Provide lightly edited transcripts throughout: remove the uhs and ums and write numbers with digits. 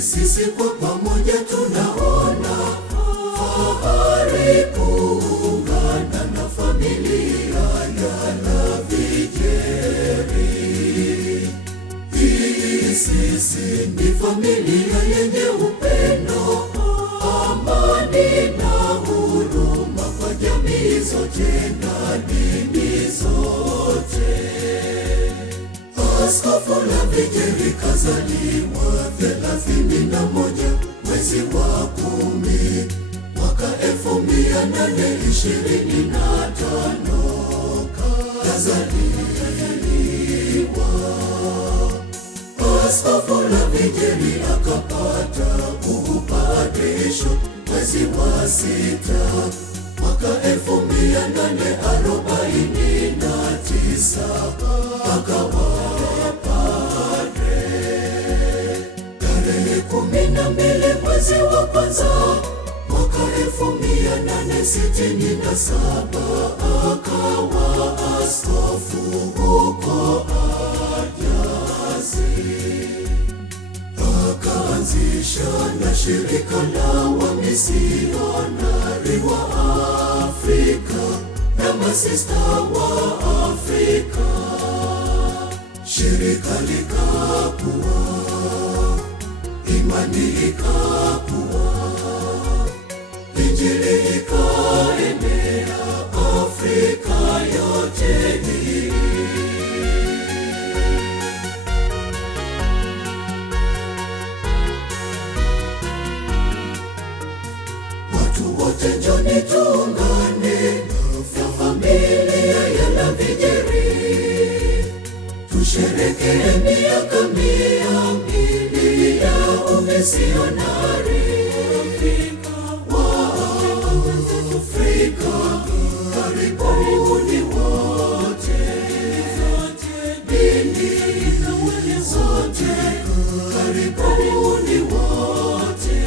Sisi kwa pamoja tunaona fahari kuungana na familia ya Lavijeri. Sisi ni familia yenye upendo, amani na huruma kwa jamii zote na dini zote. Askofu Lavijeri kazaliwa 31 mwezi wa 10 mwaka 1825 kazaliwa. Askofu Lavijeri akapata upadrisho mwezi wa 6 mwaka 1849 akawa padre. Tarehe 12 mwezi wa kwanza mwaka 1867 akawa askofu huko Ajazi. Akaanzisha na shirika la wamisionari wa Afrika na masista wa Afrika. Shirika likakua, imani ikakua, Injili ikaenea Afrika yote hii. Watu wote njoni tuungane na familia ya Lavijeri, tusherehekee miaka 200 ya umisionari wa Afrika. Karibuni wote, dini zote, karibuni wote.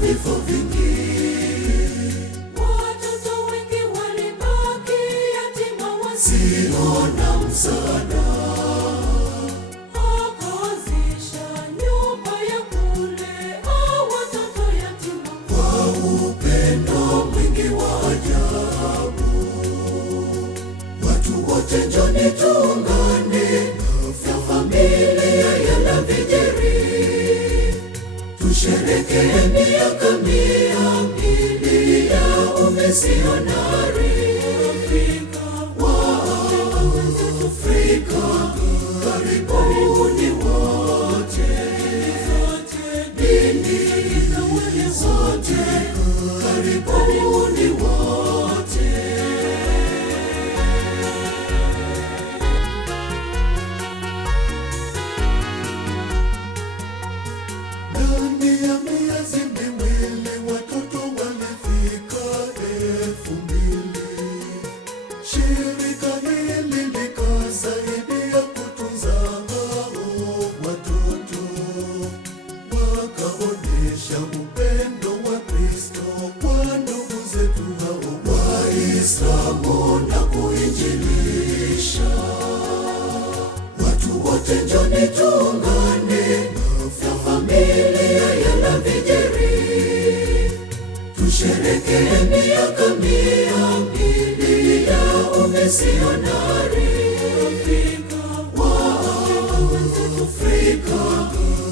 Vifo vingi, watoto wengi walibaki yatima wasio na msaada. Akaanzisha nyumba ya kulea watoto yatima kwa upendo mwingi wa ajabu. Watu wote njoni tuungane na familia ya Lavijeri, tusherehekee miaka 200 ya umisionari wa Afrika. Karibuni wote, dini zote, karibuni wote. Ndani ya miezi miwili watoto walifika 2000. Shirika hili likasaidia kutunza hao watoto, wakaonyesha upendo wa Kristo kwa ndugu zetu hao Waislamu na kuinjilisha. Watu wote njoni tuungane na familia ya Lavijeri, tusherehekee miaka 200 ya umisionari wa Afrika.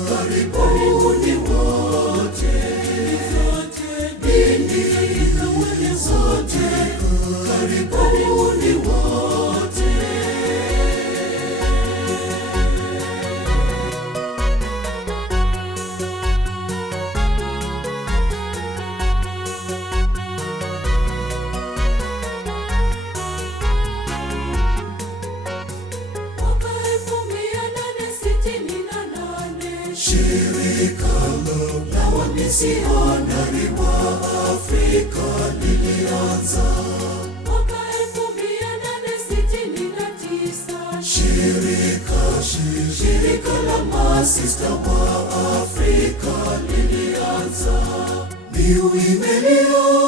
Karibuni wote, dini zote, karibuni wote. Shirika la wamisionari wa Afrika lilianza mwaka 1869. masista wa Afrika lilianza. Mbiu imelia